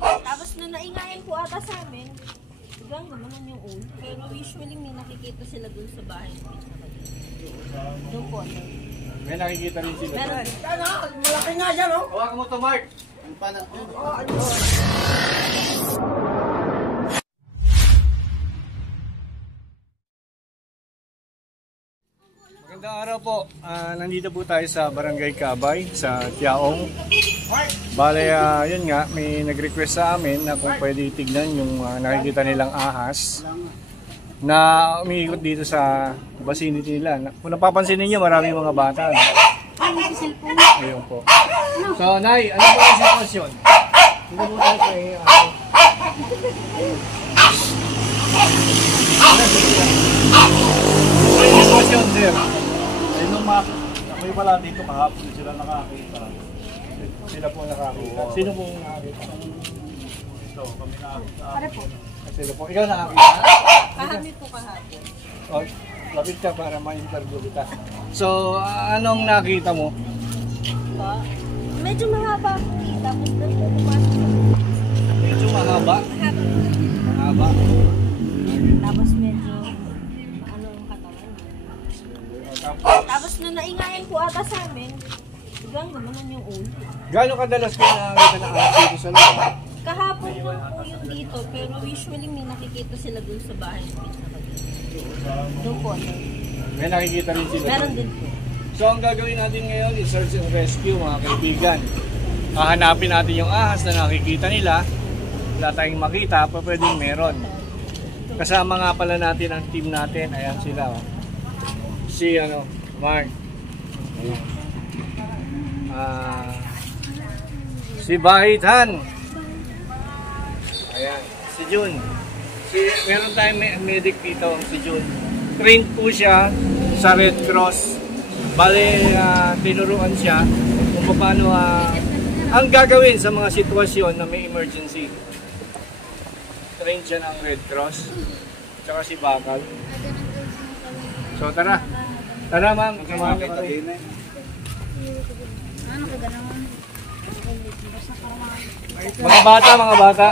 Tapos nung naingayan po ata sa amin, biglang naman yung ulo. Pero usually may nakikita sila dun sa bahay. Doon po. May nakikita rin sila. Meron. Ano? Malaki nga dyan, oh. Hawakan mo to, Mark. Magandang araw po. Nandito po tayo sa Barangay Cabay, sa Tiaong. Bale, yun nga, may nag-request sa amin na kung pwede tignan yung nakikita nilang ahas na umiikot dito sa vicinity nila. Kung napapansin ninyo, maraming mga bata. No? Ayun po. So, Nay, ano po yung sitwasyon? Hindi po tayo kay... Ano yung sitwasyon, sir? Eh, nung ako yung pala dito kahapon sila nakakita. Sila po nakakita. Sino po nakakita? Ito, kami nakakita. Sila po. Ikaw nakakita? Kahami po kahapon. O, lapit ka para ma-interview kita. So, anong nakita mo? Medyo mahaba po. Tapos doon po pumasok. Medyo mahaba. Mahaba. Tapos medyo ano yung katawan. Tapos nung naingayan po ata sa amin, biglang naman yung ulo. Gaano kadalas kayo nakakita ng ahas dito sa lugar? Kahapon lang po yung dito, pero usually may nakikita sila dun sa bahay. Doon po. May nakikita rin sila. Meron din po. So, ang gagawin natin ngayon is search and rescue, mga kaibigan. Hahanapin natin yung ahas na nakikita nila. Wala tayong makita, pa pwedeng meron. Kasama nga pala natin ang team natin. Ayan sila. Oh. Si Mark. Ayan. Si Bahitan. Ayan. Si Jun. Meron tayong medic dito, si Jun. Trained po siya sa Red Cross. Bale, tinuruan siya kung paano ang gagawin sa mga sitwasyon na may emergency. Trained siya ng Red Cross. Tsaka si Bakal. So tara. Tara ma'am. Mga bata.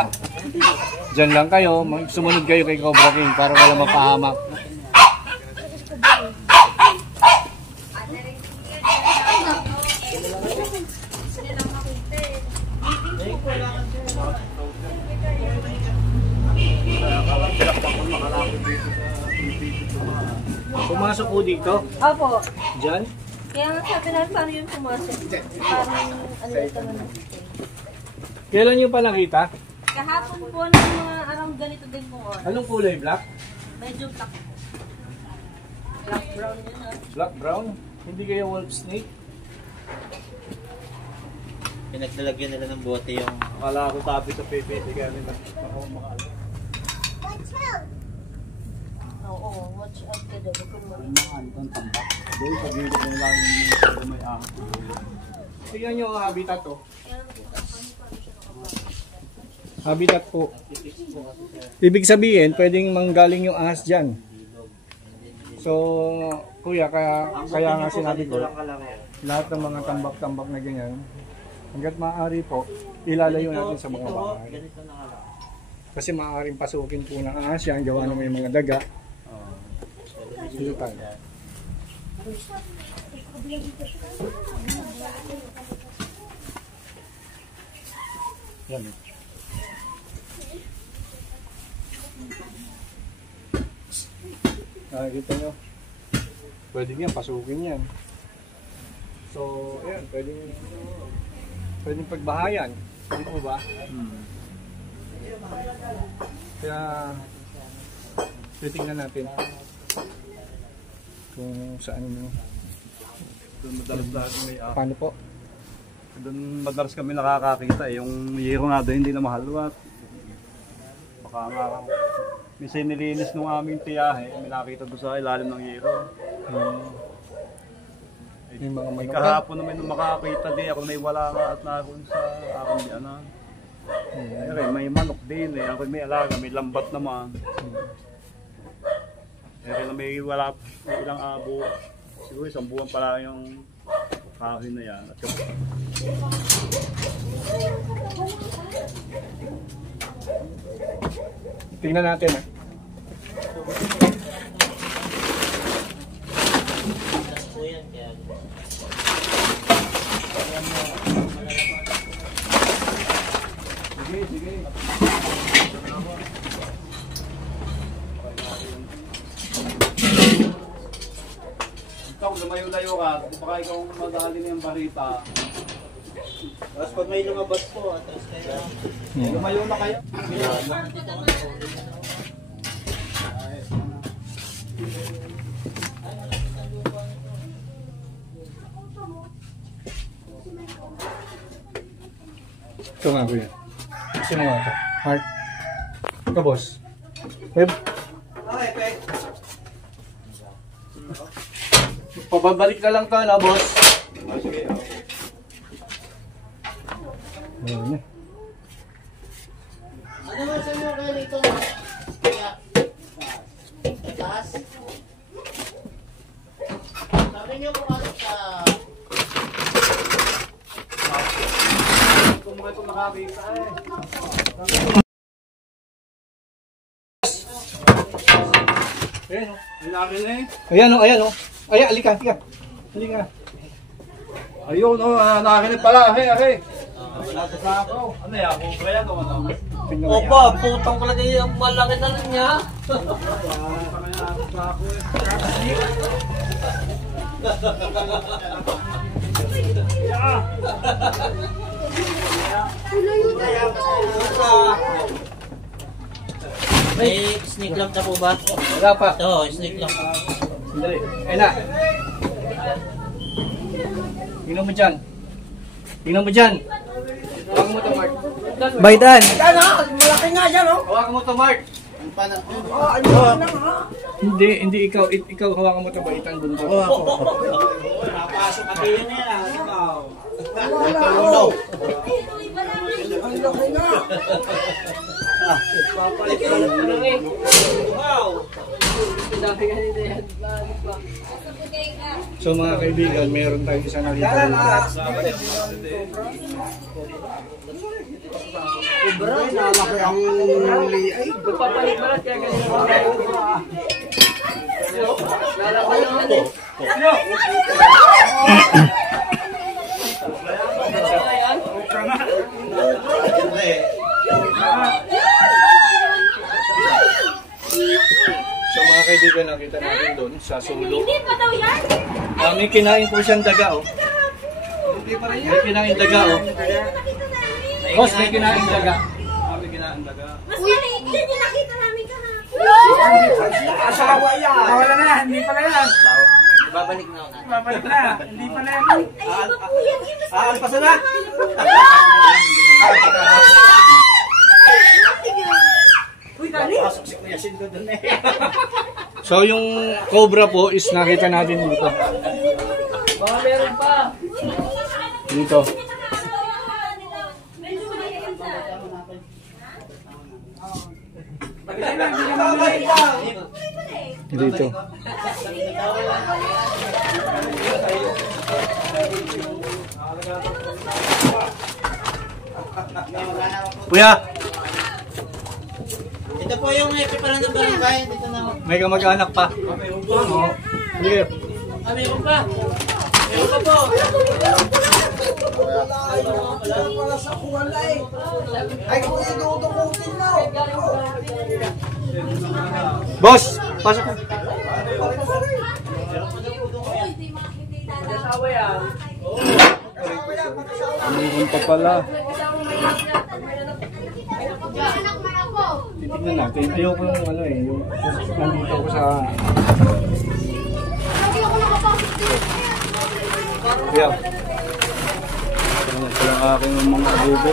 Diyan lang kayo. Sumunod kayo kay Cobra King para wala mapahamak. Pumasok po dito? Opo. Diyan? Kaya nga sabi namin paano yung pumasok. Parang ano ito naman. Kailan nyo pa nakita? Kahapon po ng mga around ganito din po oras. Anong kulay? Black? Medyo black po. Black brown yun ha. Black brown? Hindi kayo wolf snake? Pinaglalagyan nila ng bote yung... Akala ko tabi sa PPT kaya nila ako makala. Oo, watch out ka daw. Ang tambak. Doon sa gilid na lang yung may ahas. Tingnan nyo ang habitat to. Habitat po. Ibig sabihin, pwedeng manggaling yung ahas dyan. So, kuya, kaya nga sinabi ko, lahat ng mga tambak-tambak na ganyan, hanggat maaari po, ilalayo natin sa mga bahay. Kasi maaaring pasukin po ng ahas yan, gawa na may mga daga. Dito tayo. Yan. Nakikita nyo? Pwede nga, pasukin yan. So, ayan, pwedeng pagbahayan. Hindi po ba? Kaya, titingnan natin kung saan nyo. Doon madalas lahat may ahas. Paano po? Doon madalas kami nakakakita. Yung yero nga doon hindi na mahalwat. Baka nga minsan nilinis nung aming tiyahe. May nakita doon sa ilalim ng yero. Yung mga manok. Kahapon naman nung makakita din ako may wala nga at nakakun sa aking biyanan. May manok din eh. Ako may alaga, may lambat naman. May wala, may ilang abo. Siguro isang buwan pala yung kahoy na yan. At Tingnan natin ah. po yan. Kaya Sige, sige. Ikaw, lumayo-layo ka. Baka ikaw madali na yung barita. tapos pag may lumabas po, tapos kaya Lumayo na kayo. Ito nga kuya. Sino nga ito? Mark? Ito boss. Web? Pababalik na lang to na boss. Sige. Ayun eh. ano ba sa mga kayo dito? Kaya, taas. Sabi niyo kung ano sa... Kung mga ito nakakita eh. Ayan o. Ang laki na eh. Ayan o, ayan o. Ayan, halika, halika. Halika. Ayun, nakakinig pala. Hey. Wala sa ako. Ano yan? Kung kaya ito, ano? Opa, putang pala kayo ang malaki na lang niya. May sneak lamp na po ba? Wala pa. Ito, sneak lamp. Sandali. Ayan na. Tingnan mo dyan. Tingnan mo dyan. Hawakan mo to, Mark. Baitan. Yan ha! Malaki nga yan, oh! Hawakan mo to, Mark. Hindi ikaw. Ikaw hawakan mo to, baitan buntot. Napasok ka kayo niya. Ang laki na. Wow! So mga kaibigan, meron tayong isa nakita. Malaki ang liay. Papalit balat kaya ganyan ako. Lalaban naman eh. So mga kaibigan, nakita natin doon sa sulok. Hindi pa daw yan. May kinain po siyang daga, oh. May kinain daga, oh. Boss, may kinain daga. Mas maliit yan yung nakita namin kahapon. Asawa yan. Wala na, hindi pala yan. Babalik na ako natin. Babalik na, hindi pala yan. Ay, iba po yan. Mas Aalpas na. Pasok si Kuya Shindo doon eh. So yung cobra po is nakita natin dito. Baka meron pa. Dito. Medyo maliit sa... Dito. Kuya, Ito po yung pala ng barangay. Dito na ako. may kamag-anak pa. Oo. Clear. Ah, mayroon pa. Mayroon pa po. Wala sa kulay. Ay, kung inutukutin mo. Boss, pasok ka. Asawa yan. Meron pa pala. Titignan natin. Ayoko yung ano eh. Yung nandito ko sa... Yeah. Ito lang aking mga bubo.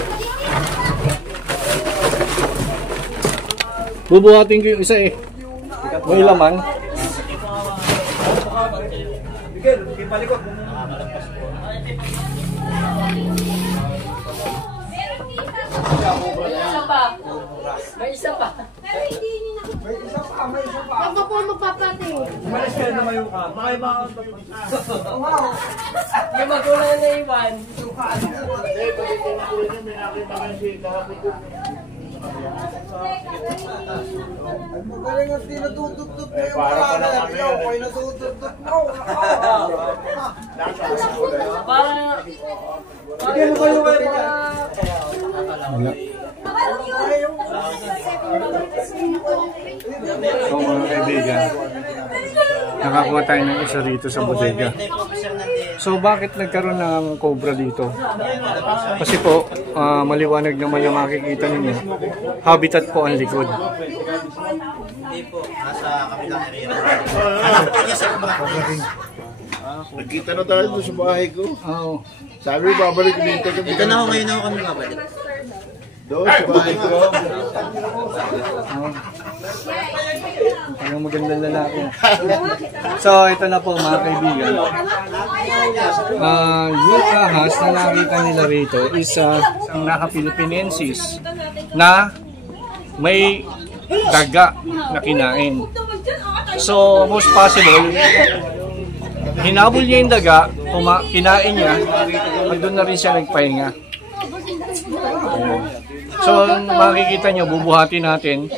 Bubuhatin ko yung isa eh. May laman. Miguel, ipalikot. May isa pa. May isa pa. Pero hindi nyo nakita. May isa pa, may isa pa. Ako po magpapating. Umalis ka na mayo ka. Makaibangan pa. Yung magulang na iwan. Ay, magaling at di natututut na yung brother. Ikaw, ay natututut mo. Bigyan mo kayo kayo Wala. So mga kaibigan, nakakuha tayo ng isa rito sa bodega. So bakit nagkaroon ng cobra dito? Kasi po, maliwanag naman yung makikita ninyo. Habitat po ang likod. Hindi po, nasa kabilang area. Nagkita na tayo doon sa bahay ko. Oo. Sabi, babalik dito kami. Ito na ako ngayon ako kami babalik. Doon sa bahay ko. Ang magandang lalaki. So, ito na po mga kaibigan. Yung ahas na nakita nila rito is ang naka-Philippinensis na may daga na kinain. So, most possible, hinabol niya yung daga, kinain niya, at doon na rin siya nagpahinga. Ayan. So, makikita nyo, bubuhatin natin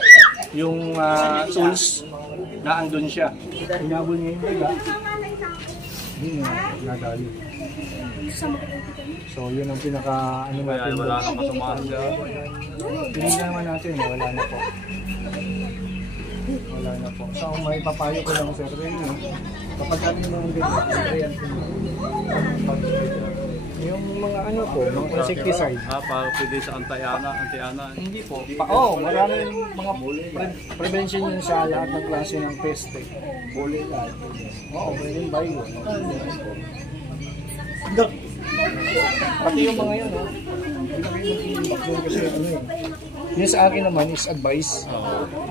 yung tools na andun siya. Hinabol niya yung daga. Hindi nga, nadali. So, yun ang pinaka, ano natin. Wala nang kasamahan siya. Pinigyan naman natin, wala na po. Wala na po. So, may papayo ko lang sa rin, kapag kami mga ganyan, yung mga ano po, mga insecticide. Para pwede sa anti-ana. Hindi po. Maraming mga prevention yun sa lahat ng klase ng peste. Bully lahat. Pwede yung bayo. Pati yung mga yun, kasi ano yun. Yung sa akin naman is advice.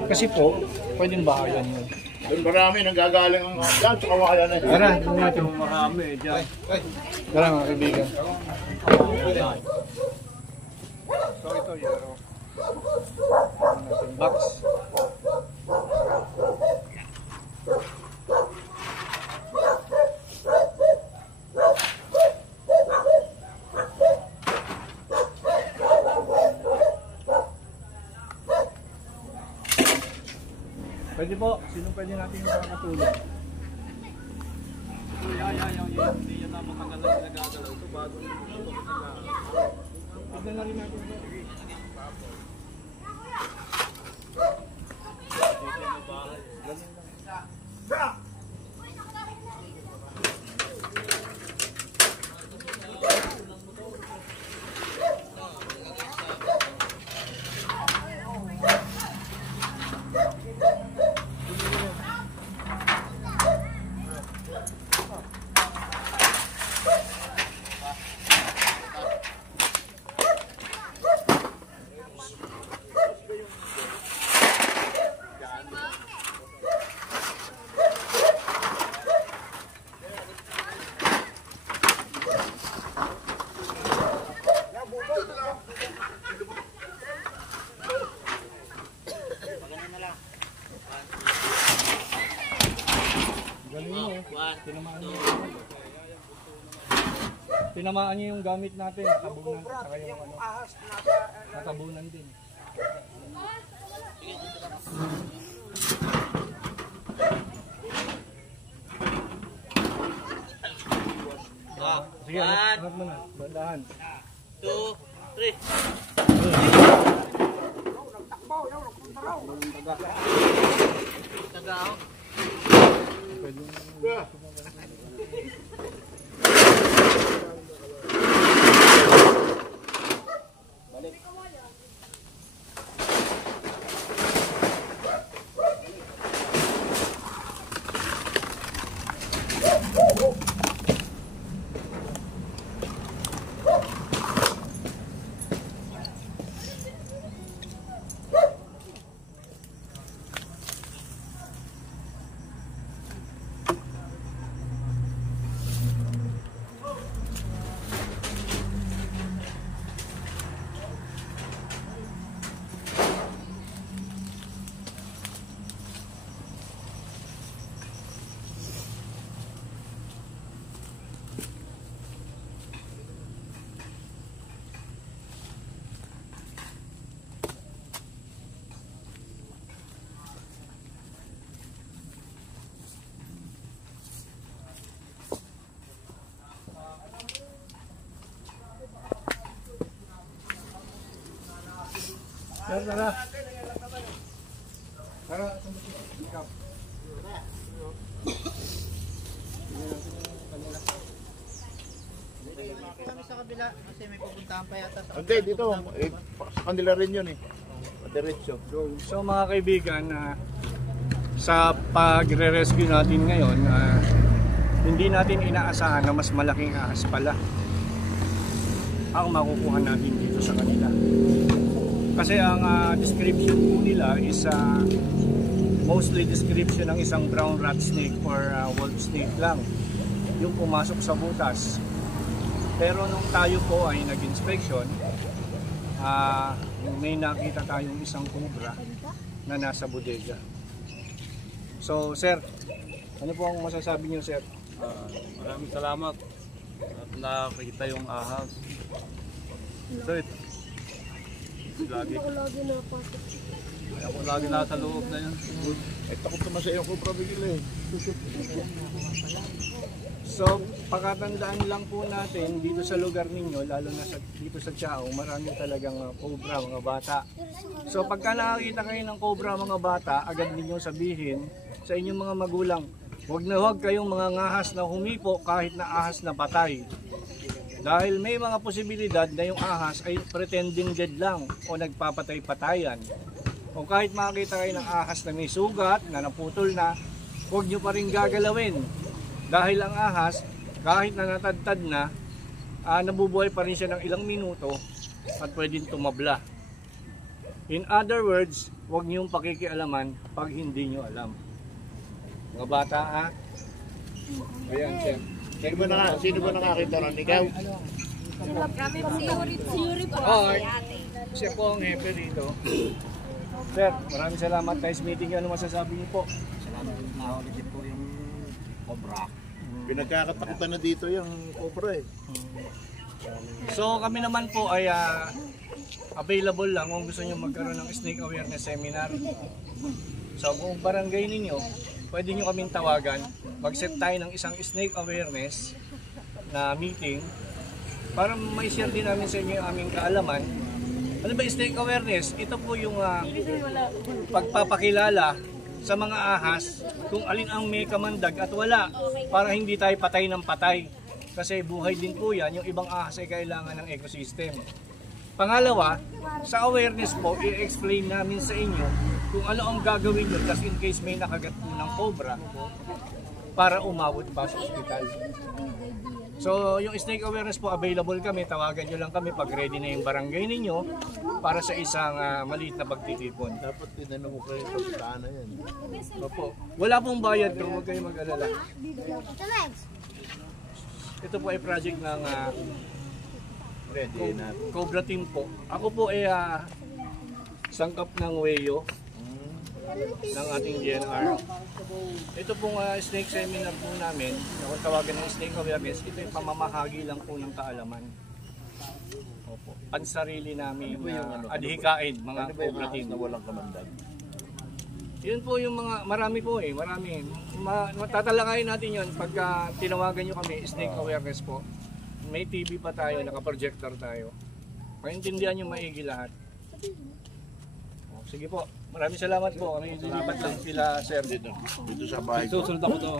Kasi po, pwedeng bahayan yun. Doon marami nanggagaling ang dyan sa kawayan na. Tara, ito natin. Marami dyan. Tara mga kaibigan. So ito yero. Box. Pwede po, sino pwede natin makakatulong? Hindi yan na matanggal na nagagalaw. Ito bago. Tignan na rin natin. Tinamaan niyo yung gamit natin, natabunan, saka yung ano, natabunan din. Sige, harap mo na, bandahan. 2, 3. Tagaw. Tara, tara. Tara, ikaw. Kami sa kabila kasi may pupuntahan pa yata sa Hindi, dito. Sa kanila rin yun eh. Diretso. So mga kaibigan, sa pagre-rescue natin ngayon, hindi natin inaasahan na mas malaking ahas pala ang makukuha natin dito sa kanila. Kasi ang description po nila is mostly description ng isang brown rat snake or wolf snake lang yung pumasok sa butas. Pero nung tayo po ay nag-inspection, may nakita tayong isang cobra na nasa bodega. So sir, ano po ang masasabi niyo sir? Maraming salamat at nakakita yung ahas. So ako lagi nasa loob na yun. Ay, takot naman sa iyo kung probigil eh. So, pakatandaan lang po natin dito sa lugar ninyo, lalo na dito sa Tiao, marami talagang cobra mga bata. So, pagka nakakita kayo ng cobra mga bata, agad ninyong sabihin sa inyong mga magulang, huwag na huwag kayong mga ngahas na humipo kahit na ahas na patay. Dahil may mga posibilidad na yung ahas ay pretending dead lang o nagpapatay-patayan. O kahit makakita kayo ng ahas na may sugat, na naputol na, huwag nyo pa rin gagalawin. Dahil ang ahas, kahit na natadtad na, nabubuhay pa rin siya ng ilang minuto at pwedeng tumabla. In other words, huwag niyong pakikialaman pag hindi nyo alam. Mga bata ha? Ayan, sir. Sino ba nakakita ron? Ikaw? Si Yuri po. Oo, siya po ang hepe rito. Sir, maraming salamat. Nice meeting you. Ano masasabi niyo po? Salamat na ulit po yung cobra. Pinagkakatakutan na dito yung cobra eh. So kami naman po ay available lang kung gusto niyo magkaroon ng snake awareness seminar. Sa buong barangay ninyo, pwede niyo kaming tawagan. Mag-set tayo ng isang snake awareness na meeting para may share din namin sa inyo yung aming kaalaman. Ano ba snake awareness? Ito po yung pagpapakilala sa mga ahas kung alin ang may kamandag at wala para hindi tayo patay ng patay. Kasi buhay din po yan, yung ibang ahas ay kailangan ng ecosystem. Pangalawa, sa awareness po, i-explain namin sa inyo kung ano ang gagawin nyo just in case may nakagat po ng cobra para umabot pa sa ospital. So, yung snake awareness po, available kami. Tawagan nyo lang kami pag ready na yung barangay ninyo para sa isang maliit na pagtitipon. Dapat tinanong mo kayo pagkaan na yan. Opo. Wala pong bayad kung huwag kayo mag-alala. Ito po ay project ng Ready na. Cobra Team po. Ako po ay sangkap ng Weyo ng ating DNR. Ito pong snake seminar po namin, na kung tawagan ng snake awareness, ito yung pamamahagi lang po ng kaalaman. Opo. Pansarili namin adhikain, mga Cobra Team. Na walang kamandag. Yun po yung mga, marami po marami. Tatalakayin natin yun pagka tinawagan nyo kami, snake awareness po. May TV pa tayo, naka-projector tayo. Maintindihan nyo maigi lahat. Sige po, maraming salamat po. Kami salamat lang sila, sir. Dito sa bahay ko. Susunod ako to.